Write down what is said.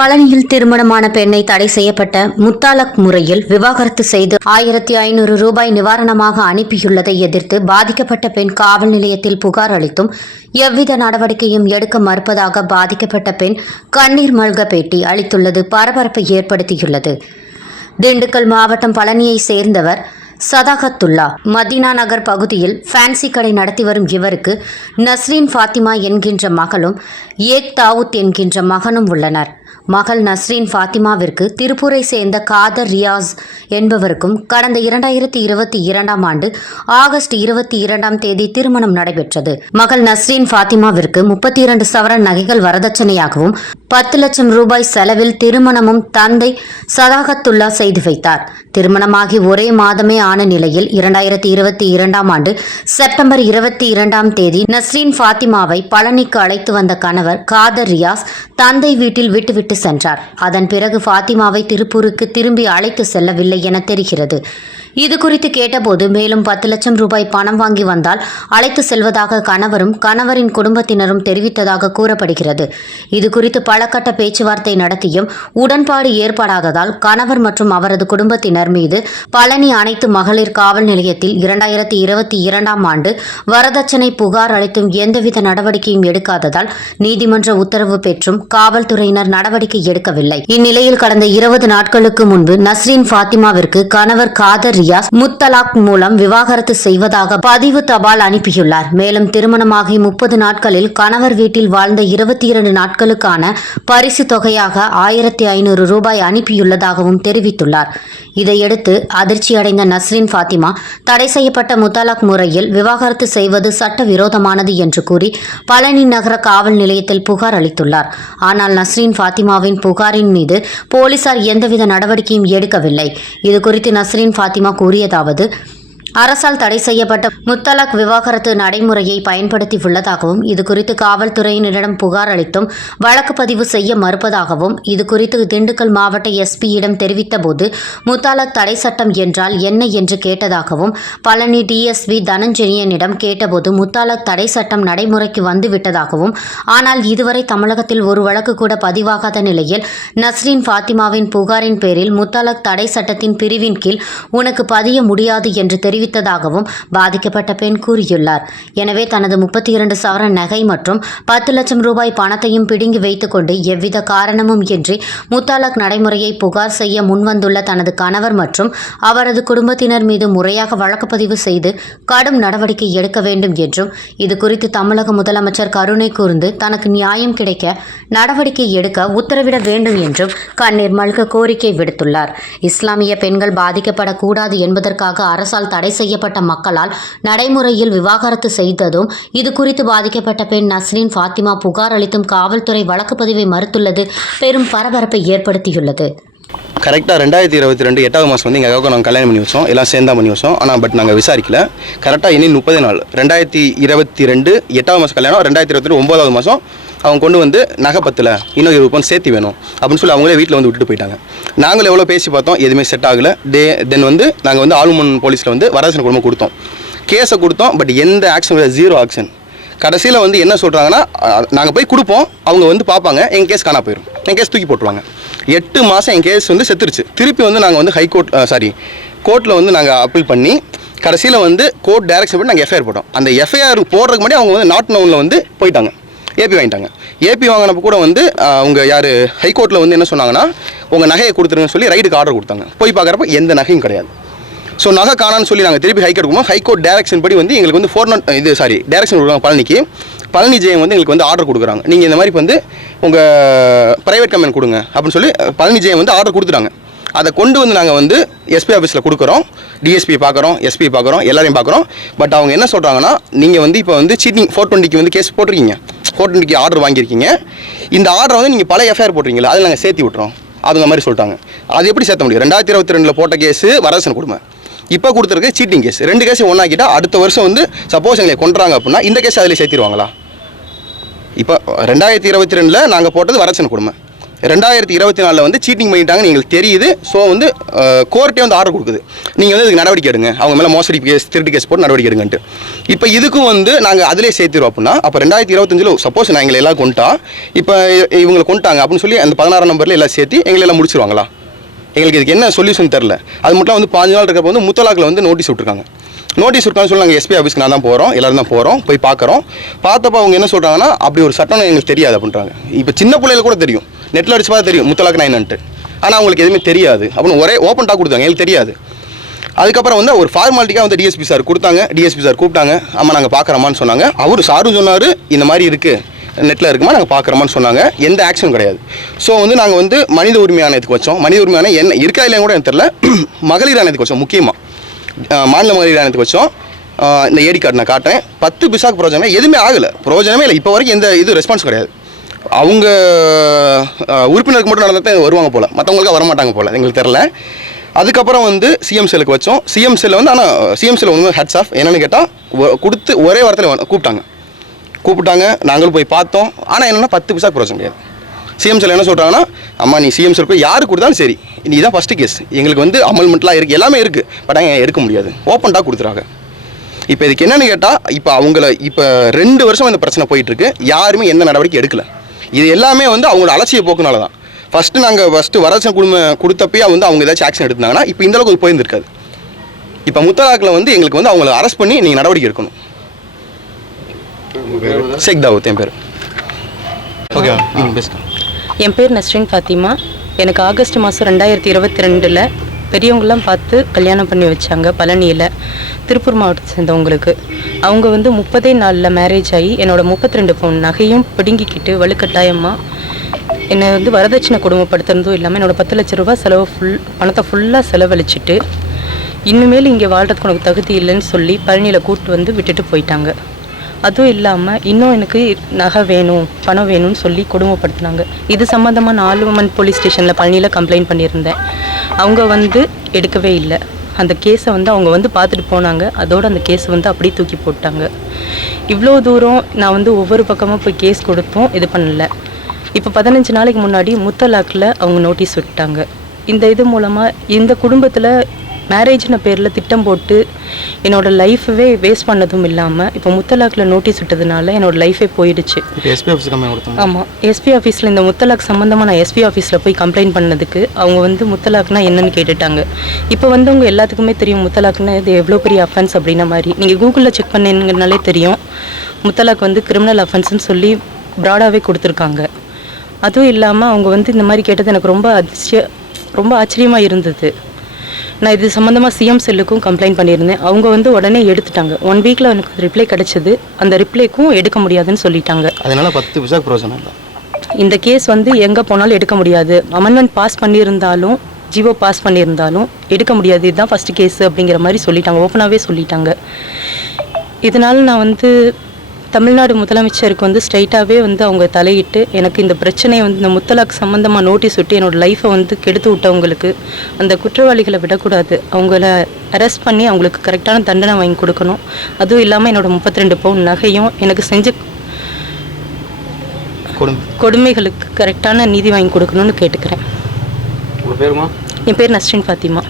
பழனியில் திருமணமான பெண்ணை தடை செய்யப்பட்ட முத்தாலக் முறையில் விவாகரத்து செய்து ஆயிரத்தி ஐநூறு ரூபாய் நிவாரணமாக அனுப்பியுள்ளதை எதிர்த்து பாதிக்கப்பட்ட பெண் காவல் நிலையத்தில் புகார் அளித்தும் எவ்வித நடவடிக்கையும் எடுக்க மறுப்பதாக பாதிக்கப்பட்ட பெண் கண்ணீர் மல்க பேட்டி அளித்துள்ளது பரபரப்பை ஏற்படுத்தியுள்ளது. திண்டுக்கல் மாவட்டம் பழனியை சேர்ந்தவர் சதாகத்துல்லா. மதீனா நகர் பகுதியில் ஃபேன்சி கடை நடத்தி வரும் இவருக்கு நஸ்ரீன் ஃபாத்திமா என்கின்ற மகளும் ஏக் தாவூத் என்கின்ற மகனும் உள்ளனர். மகள் நஸ்ரீன் ஃபாத்திமாவிற்கு திருப்பூரை சேர்ந்த காதர் ரியாஸ் என்பவருக்கும் கடந்த இரண்டாயிரத்தி இருபத்தி இரண்டாம் ஆண்டு ஆகஸ்ட் இருபத்தி இரண்டாம் தேதி திருமணம் நடைபெற்றது. மகள் நஸ்ரீன் ஃபாத்திமாவிற்கு முப்பத்தி இரண்டு சவரன் நகைகள் வரதட்சணையாகவும் பத்து லட்சம் ரூபாய் செலவில் திருமணமும் தந்தை சதாகத்துல்லா செய்து வைத்தார். திருமணமாகி ஒரே மாதமே ஆன நிலையில் இரண்டாயிரத்தி இருபத்தி இரண்டாம் ஆண்டு செப்டம்பர் இருபத்தி இரண்டாம் தேதி நஸ்ரீன் ஃபாத்திமாவை பழனிக்கு அழைத்து வந்த கணவர் காதர் ரியாஸ் தந்தை வீட்டில் விட்டுவிட்டு சென்றார். அதன் பிறகு ஃபாத்திமாவை திருப்பூருக்கு திரும்பி அழைத்து செல்லவில்லை என தெரிகிறது. இது குறித்து கேட்டபோது மேலும் பத்து லட்சம் ரூபாய் பணம் வாங்கி வந்தால் அழைத்து செல்வதாக கணவரும் கணவரின் குடும்பத்தினரும் தெரிவித்ததாக கூறப்படுகிறது. இது குறித்து பலகட்ட பேச்சுவார்த்தை நடத்தியும் உடன்பாடு ஏற்படாததால் கணவர் மற்றும் அவரது குடும்பத்தினர் மீது பழனி அனைத்து மகளிர் காவல் நிலையத்தில் இரண்டாயிரத்தி இருபத்தி இரண்டாம் ஆண்டு வரதட்சணை புகார் அளித்தும் எந்தவித நடவடிக்கையும் எடுக்காததால் நீதிமன்ற உத்தரவு பெற்றும் காவல்துறையினர் நடவடிக்கை எடுக்கவில்லை. இந்நிலையில் கடந்த இருபது நாட்களுக்கு முன்பு நஸ்ரீன் ஃபாத்திமாவிற்கு கணவர் காதர் ரியாஸ் முத்தலாக் மூலம் விவாகரத்து செய்வதாக பதிவு தபால் அனுப்பியுள்ளார். மேலும் திருமணமாகி முப்பது நாட்களில் கணவர் வீட்டில் வாழ்ந்த இருபத்தி இரண்டு நாட்களுக்கான பரிசு தொகையாக ஆயிரத்தி ஐநூறு ரூபாய் அனுப்பியுள்ளதாகவும் தெரிவித்துள்ளார். இதையடுத்து அதிர்ச்சி அடைந்த நஸ்ரின் ஃபாத்திமா தடை செய்யப்பட்ட முத்தலாக் முறையில் விவாகரத்து செய்வது சட்டவிரோதமானது என்று கூறி பழனி நகர காவல் நிலையத்தில் புகார் அளித்துள்ளார். ஆனால் நஸ்ரின் ஃபாத்திமாவின் புகாரின் மீது போலீசார் எந்தவித நடவடிக்கையும் எடுக்கவில்லை. இதுகுறித்து நஸ்ரின் ஃபாத்திமா கூறியதாவது அரசால் தடை செய்யப்பட்ட முத்தலாக் விவாகரத்து நடைமுறையை பயன்படுத்தி உள்ளதாகவும் இதுகுறித்து காவல்துறையினரிடம் புகார் அளித்தும் வழக்கு பதிவு செய்ய மறுப்பதாகவும் இதுகுறித்து திண்டுக்கல் மாவட்ட எஸ்பியிடம் தெரிவித்தபோது முத்தலாக் தடை சட்டம் என்றால் என்ன என்று கேட்டதாகவும் பழனி டிஎஸ்பி தனஞ்செழியனிடம் கேட்டபோது முத்தலாக் தடை சட்டம் நடைமுறைக்கு வந்துவிட்டதாகவும் ஆனால் இதுவரை தமிழகத்தில் ஒரு வழக்கு கூட பதிவாகாத நிலையில் நஸ்ரீன் ஃபாத்திமாவின் புகாரின் பேரில் முத்தலாக் தடை சட்டத்தின் பிரிவின் கீழ் உனக்கு பதிய முடியாது என்று தெரிவித்ததாகவும் பாதிக்கப்பட்ட பெண் கூறியுள்ளார். எனவே தனது முப்பத்தி இரண்டு சவர நகை மற்றும் பத்து லட்சம் ரூபாய் பணத்தையும் பிடுங்கி வைத்துக்கொண்டு எவ்வித காரணமும் இன்றி முத்தாலக் நடைமுறையை புகார் செய்ய முன்வந்துள்ள தனது கணவர் மற்றும் அவரது குடும்பத்தினர் மீது முறையாக வழக்கு பதிவு செய்து கடும் நடவடிக்கை எடுக்க வேண்டும் என்றும் இதுகுறித்து தமிழக முதலமைச்சர் கருணை கூர்ந்து தனக்கு நியாயம் கிடைக்க நடவடிக்கை எடுக்க உத்தரவிட வேண்டும் என்றும் கண்ணீர் மல்க கோரிக்கை விடுத்துள்ளார். இஸ்லாமிய பெண்கள் பாதிக்கப்படக்கூடாது என்பதற்காக அரசால் தடை செய்யப்பட்ட மக்களால் நடைமுறையில் விவாகரத்து செய்ததும் இது குறித்து பாதிக்கப்பட்ட பெண் நஸ்ரீன் ஃபாத்திமா புகார் அளித்தும் காவல்துறை வழக்கு பதிவை மறுத்துள்ளது. பெரும் பரபரப்பை ஏற்படுத்தியுள்ளது. கரெக்டாக ரெண்டாயிரத்தி இருபத்தி ரெண்டு எட்டாவது மாதம் வந்து எங்கள் அக்காவுக்கு நாங்கள் கல்யாணம் பண்ணி வச்சோம். எல்லாம் சேர்ந்தா பண்ணி வச்சோம். ஆனால் பட் நாங்கள் விசாரிக்கல. கரெக்டாக இனி முப்பது நாள். ரெண்டாயிரத்தி இருபத்தி ரெண்டு எட்டாவது மாதம் கல்யாணம் ரெண்டாயிரத்தி இருபத்தி ரெண்டு ஒம்பதாவது மாதம் அவங்க கொண்டு வந்து நகை பத்தில் இன்னும் இருபது பவுன் சேர்த்து வேணும். அப்படின்னு சொல்லி அவங்களே வீட்டில் வந்து விட்டுட்டு போயிட்டாங்க. நாங்களும் எவ்வளோ பேசி பார்த்தோம் எதுவுமே செட் ஆகலை. டே தென் வந்து நாங்கள் வந்து ஆளுமன் போலீஸில் வந்து வரதட்சணை குடும்பம் கொடுத்தோம். கேஸை கொடுத்தோம் பட் எந்த ஆக்ஷன் ஜீரோ ஆக்ஷன் கடைசியில் வந்து என்ன சொல்கிறாங்கன்னா நாங்கள் போய் கொடுப்போம் அவங்க வந்து பார்ப்பாங்க எங்கள் கேஸ் காணா போயிடும் என் கேஸ் தூக்கி போட்டுருவாங்க. எட்டு மாதம் என் கேஸ் வந்து செத்துருச்சு. திருப்பி வந்து நாங்கள் வந்து ஹைகோர்ட் சாரி கோர்ட்டில் வந்து நாங்கள் அப்பீல் பண்ணி கடைசியில் வந்து கோர்ட் டைரக்ஷன் பண்ணி நாங்கள் எஃப்ஐஆர் போட்டோம். அந்த எஃப்ஐஆர் போடுறதுக்கு முன்னாடி அவங்க வந்து நாட் நவுனில் வந்து போயிட்டாங்க. ஏபி வாங்கிட்டாங்க. ஏபி வாங்கினப்போ கூட வந்து அவங்க யார் ஹைகோர்ட்டில் வந்து என்ன சொன்னாங்கன்னா உங்கள் நகையை கொடுத்துருங்கன்னு சொல்லி ரைடுக்கு ஆர்டர் கொடுத்தாங்க. போய் பார்க்குறப்ப எந்த நகையும் கிடையாது. ஸோ நகை காணான்னு சொல்லி நாங்கள் திருப்பி ஹைகோர்ட் போகும்போது ஹைகோர்ட் டேரக்ஷன் படி வந்து எங்களுக்கு வந்து ஃபோர் நாட் இது சாரி டேரக்ஷன் கொடுக்குறாங்க பழனிக்கு. பழனி ஜெயம் வந்து எங்களுக்கு வந்து ஆர்டர் கொடுக்குறாங்க. நீங்கள் இந்த மாதிரி வந்து உங்கள் ப்ரைவேட் கம்பெனி கொடுங்க. அப்படின்னு சொல்லி பழனி ஜெயம் வந்து ஆர்டர் கொடுத்துட்டாங்க. அதை கொண்டு வந்து நாங்கள் வந்து எஸ்பி ஆஃபீஸில் கொடுக்குறோம். டிஎஸ்பி பார்க்குறோம் எஸ்பி பார்க்குறோம் எல்லாரையும் பார்க்குறோம் பட் அவங்க என்ன சொல்கிறாங்கன்னா நீங்கள் வந்து இப்போ வந்து சீட்டிங் ஃபோர் டுவெண்ட்டிக்கு வந்து கேஸ் போட்டிருக்கீங்க. ஃபோர் டுவெண்ட்டிக்கு ஆர்டர் வாங்கியிருக்கீங்க. இந்த ஆர்டரை வந்து நீங்கள் பழைய எஃப்ஐஆர் போட்டிருக்கீங்களா? அதில் நாங்கள் சேர்த்து விட்டுறோம். அதுங்க மாதிரி சொல்லிட்டாங்க. அது எப்படி சேர்த்த முடியும்? ரெண்டாயிரத்தி இருபத்தி ரெண்டில் போட்ட கேஸு வரதட்சணை கொடுமை இப்போ கொடுத்துருக்கு சீட்டிங் கேஸ் ரெண்டு கேஸ் ஒன்றாக்கிட்டா அடுத்த வருஷம் வந்து சப்போஸ் எங்களை கொண்டுறாங்க அப்படின்னா இந்த கேஸ் அதில் சேர்த்திருவாங்களா? இப்போ ரெண்டாயிரத்தி இருபத்தி ரெண்டில் நாங்கள் போட்டது வரச்சன் கொடுமை. ரெண்டாயிரத்தி இருபத்தி நாலில் வந்து சீட்டிங் பண்ணிட்டாங்கன்னு எங்களுக்கு தெரியுது. ஸோ வந்து கோர்ட்டே வந்து ஆர்டர் கொடுக்குது. நீங்கள் வந்து இதுக்கு நடவடிக்கை எடுங்க. அவங்க மேலே மோசடி கேஸ் திருட்டு கேஸ் போட்டு நடவடிக்கை எடுங்கன்ட்டு. இப்போ இதுக்கும் வந்து நாங்கள் அதிலே சேர்த்துருவோம் அப்படின்னா அப்போ ரெண்டாயிரத்தி இருபத்தஞ்சில் சப்போஸ் நான் எங்களை எல்லாம் கொண்டா இப்போ இவங்களை கொண்டாங்க அப்படின்னு சொல்லி அந்த பதினாறாம் நம்பரில் எல்லாம் சேர்த்து எங்களை எல்லாம் முடிச்சிருவாங்களா? எங்களுக்கு இதுக்கு என்ன சொல்யூஷன் தெரில அது மட்டும் வந்து பாஞ்சு நாள் இருக்கப்போ வந்து முத்தலாக்கில் வந்து நோட்டீஸ் விட்ருக்காங்க நோட்டீஸ் விட்டான்னு சொல்லி நாங்கள் எஸ்பி ஆஃபீஸ்க்கு நான் தான் போகிறோம் எல்லாரும் தான் போகிறோம் போய் பார்க்குறோம் பார்த்தப்ப அவங்க என்ன சொல்கிறாங்கன்னா அப்படி ஒரு சட்டம் எங்களுக்கு தெரியாது அப்படின்றாங்க. இப்போ சின்ன பிள்ளைகள் கூட தெரியும். நெட்டில் அடிச்சு பார்த்தா தெரியும். முத்தலாக்கு நான் என்னன்ட்டு ஆனால் அவங்களுக்கு எதுவுமே தெரியாது. அப்படின்னு ஒரே ஓப்பன் டாக் கொடுத்தாங்க. எங்களுக்கு தெரியாது. அதுக்கப்புறம் வந்து ஒரு ஃபார்மாலிட்டிக்காக வந்து டிஎஸ்பி சார் கொடுத்தாங்க. டிஎஸ்பி சார் கூப்பிட்டாங்க. ஆமாம் நாங்கள் பார்க்குறோமான்னு சொன்னாங்க. அவர் சாரும் சொன்னார் இந்த மாதிரி இருக்குது நெட்டில் இருக்குமா? நாங்கள் பார்க்குறோமான்னு சொன்னாங்க. எந்த ஆக்ஷனும் கிடையாது. ஸோ வந்து நாங்கள் வந்து மனித உரிமை ஆணையத்துக்கு வச்சோம். மனித உரிமை ஆணையம் என்ன இருக்கா இல்லையா கூட எனக்கு தெரில மகளிர் ஆணையத்துக்கு வச்சோம் முக்கியமாக மாநில மகளிர் ஆணையத்துக்கு வச்சோம். இந்த ஏடி கார்டு நான் காட்டுறேன். பத்து பிசாக்கு பிரோஜனமே எதுவுமே ஆகலை. பிரோஜனமே இல்லை. இப்போ வரைக்கும் எந்த இது ரெஸ்பான்ஸ் கிடையாது. அவங்க உறுப்பினருக்கு மட்டும் நடந்தால் வருவாங்க போல். மற்றவங்களுக்கு வரமாட்டாங்க போல். எங்களுக்கு தெரில அதுக்கப்புறம் வந்து சிஎம் செல்லுக்கு வச்சோம். சிஎம் செல்ல வந்து ஆனால் சிஎம் செல் வந்து ஹெட்ஸ் ஆஃப் என்னென்னு கேட்டால் கொடுத்து ஒரே வாரத்தில் கூப்பிட்டாங்க. கூப்பிட்டாங்க நாங்களும் போய் பார்த்தோம். ஆனால் என்னென்னா பத்து பைசா பிரச்சனை முடியாது. சிஎம் சார் என்ன சொல்கிறாங்கன்னா அம்மா நீ சிஎம் செல் போய் யாரு கொடுத்தாலும் சரி நீ தான் ஃபஸ்ட்டு கேஸ் எங்களுக்கு வந்து அமல்மெண்ட்லாம் இருக்குது எல்லாமே இருக்குது பட் அங்கே எடுக்க முடியாது. ஓப்பன்டாக கொடுத்துறாங்க இப்போ இதுக்கு என்னென்னு கேட்டால் இப்போ அவங்கள இப்போ ரெண்டு வருஷம் இந்த பிரச்சனை போயிட்டுருக்கு. யாருமே எந்த நடவடிக்கை எடுக்கலை. இது எல்லாமே வந்து அவங்களோட அலட்சிய போக்குனால தான் ஃபஸ்ட்டு நாங்கள் ஃபஸ்ட்டு வரதட்சணை குடும்பம் கொடுத்தப்பயே வந்து அவங்க ஏதாச்சும் ஆக்ஷன் எடுத்தாங்கன்னா இப்போ இந்த அளவுக்கு போயிருந்திருக்காது. இப்போ முத்தலாக்கில் வந்து எங்களுக்கு வந்து அவங்கள அரெஸ்ட் பண்ணி நீங்கள் நடவடிக்கை எடுக்கணும். ஷேக் தாவூத் என் பேர். ஓகே என் பேர் நஸ்ரின் ஃபாத்திமா. எனக்கு ஆகஸ்ட் மாதம் ரெண்டாயிரத்தி இருபத்தி ரெண்டில் பெரியவங்களாம் பார்த்து கல்யாணம் பண்ணி வச்சாங்க பழனியில் திருப்பூர் மாவட்டத்தை சேர்ந்தவங்களுக்கு. அவங்க வந்து முப்பதே நாளில் மேரேஜ் ஆகி என்னோட முப்பத்தி ரெண்டு பவுன் நகையும் பிடுங்கிக்கிட்டு வலுக்கட்டாயமாக என்னை வந்து வரதட்சணை கொடுமைப்படுத்துறதும் இல்லாமல் என்னோட பத்து லட்ச ரூபா செலவு ஃபுல் பணத்தை ஃபுல்லாக செலவழிச்சிட்டு இனிமேல் இங்கே வாழ்கிறதுக்கு உனக்கு தகுதி இல்லைன்னு சொல்லி பழனியில் கூப்பிட்டு வந்து விட்டுட்டு போயிட்டாங்க. அதுவும் இல்லாமல் இன்னும் எனக்கு நகை வேணும் பணம் வேணும்னு சொல்லி கொடுமைப்படுத்தினாங்க. இது சம்மந்தமாக நாலு மந்த் போலீஸ் ஸ்டேஷனில் பழனியில் கம்ப்ளைண்ட் பண்ணியிருந்தேன். அவங்க வந்து எடுக்கவே இல்லை. அந்த கேஸை வந்து அவங்க வந்து பார்த்துட்டு போனாங்க. அதோடு அந்த கேஸ் வந்து அப்படியே தூக்கி போட்டாங்க. இவ்வளோ தூரம் நான் வந்து ஒவ்வொரு பக்கமாக போய் கேஸ் கொடுத்தும் இது பண்ணல. இப்போ பதினஞ்சு நாளைக்கு முன்னாடி முத்தலாக்கில் அவங்க நோட்டீஸ் விட்டாங்க இந்த இது மூலமாக இந்த குடும்பத்தில் மேரேஜ்ன பேரில் திட்டம் போட்டு என்னோட லைஃபவே வேஸ்ட் பண்ணதும் இல்லாமல் இப்போ முத்தலாக்கில் நோட்டீஸ் விட்டதுனால என்னோட லைஃபே போயிடுச்சு. ஆமாம் எஸ்பி ஆஃபீஸில் இந்த முத்தலாக் சம்மந்தமாக நான் எஸ்பி ஆஃபீஸில் போய் கம்ப்ளைண்ட் பண்ணதுக்கு அவங்க வந்து முத்தலாக்னா என்னன்னு கேட்டுட்டாங்க. இப்போ வந்து உங்க எல்லாத்துக்குமே தெரியும் முத்தலாக்னா இது எவ்வளோ பெரிய அஃபென்ஸ் அப்படின்ன மாதிரி. நீங்கள் கூகுளில் செக் பண்ணீங்கனாலே தெரியும் முத்தலாக் வந்து கிரிமினல் அஃபென்ஸ்னு சொல்லி ப்ராடாகவே கொடுத்துருக்காங்க. அதுவும் இல்லாமல் அவங்க வந்து இந்த மாதிரி கேட்டது எனக்கு ரொம்ப அதிர்ச்சிய ரொம்ப ஆச்சரியமாக இருந்தது. நான் இது சம்மந்தமாக சிஎம் செல்லுக்கும் கம்ப்ளைண்ட் பண்ணியிருந்தேன். அவங்க வந்து உடனே எடுத்துட்டாங்க. ஒன் வீக்கில் எனக்கு ரிப்ளை கிடச்சிது. அந்த ரிப்ளைக்கும் எடுக்க முடியாதுன்னு சொல்லிட்டாங்க. அதனால பத்து பிசாக்கு பிரோஜனம் இல்லை. இந்த கேஸ் வந்து எங்கே போனாலும் எடுக்க முடியாது. அமெண்ட்மெண்ட் பாஸ் பண்ணியிருந்தாலும் ஜிஓ பாஸ் பண்ணியிருந்தாலும் எடுக்க முடியாது. இதுதான் ஃபஸ்ட்டு கேஸ் அப்படிங்கிற மாதிரி சொல்லிட்டாங்க. ஓப்பனாகவே சொல்லிட்டாங்க. இதனால் நான் வந்து தமிழ்நாடு முதலமைச்சருக்கு வந்து ஸ்ட்ரைட்டாகவே வந்து அவங்க தலையிட்டு எனக்கு இந்த பிரச்சனையை வந்து இந்த முத்தலாக் சம்மந்தமாக நோட்டீஸ் விட்டு என்னோட லைஃப்பை வந்து கெடுத்து விட்டவங்களுக்கு அந்த குற்றவாளிகளை விடக்கூடாது. அவங்கள அரெஸ்ட் பண்ணி அவங்களுக்கு கரெக்டான தண்டனை வாங்கி கொடுக்கணும். அதுவும் இல்லாமல் என்னோட முப்பத்தி ரெண்டு பவுன் நகையும் எனக்கு செஞ்ச கொடுமைகளுக்கு கரெக்டான நீதி வாங்கி கொடுக்கணும்னு கேட்டுக்கிறேன். என் பேர் நஸ்ரின் ஃபாத்திமா.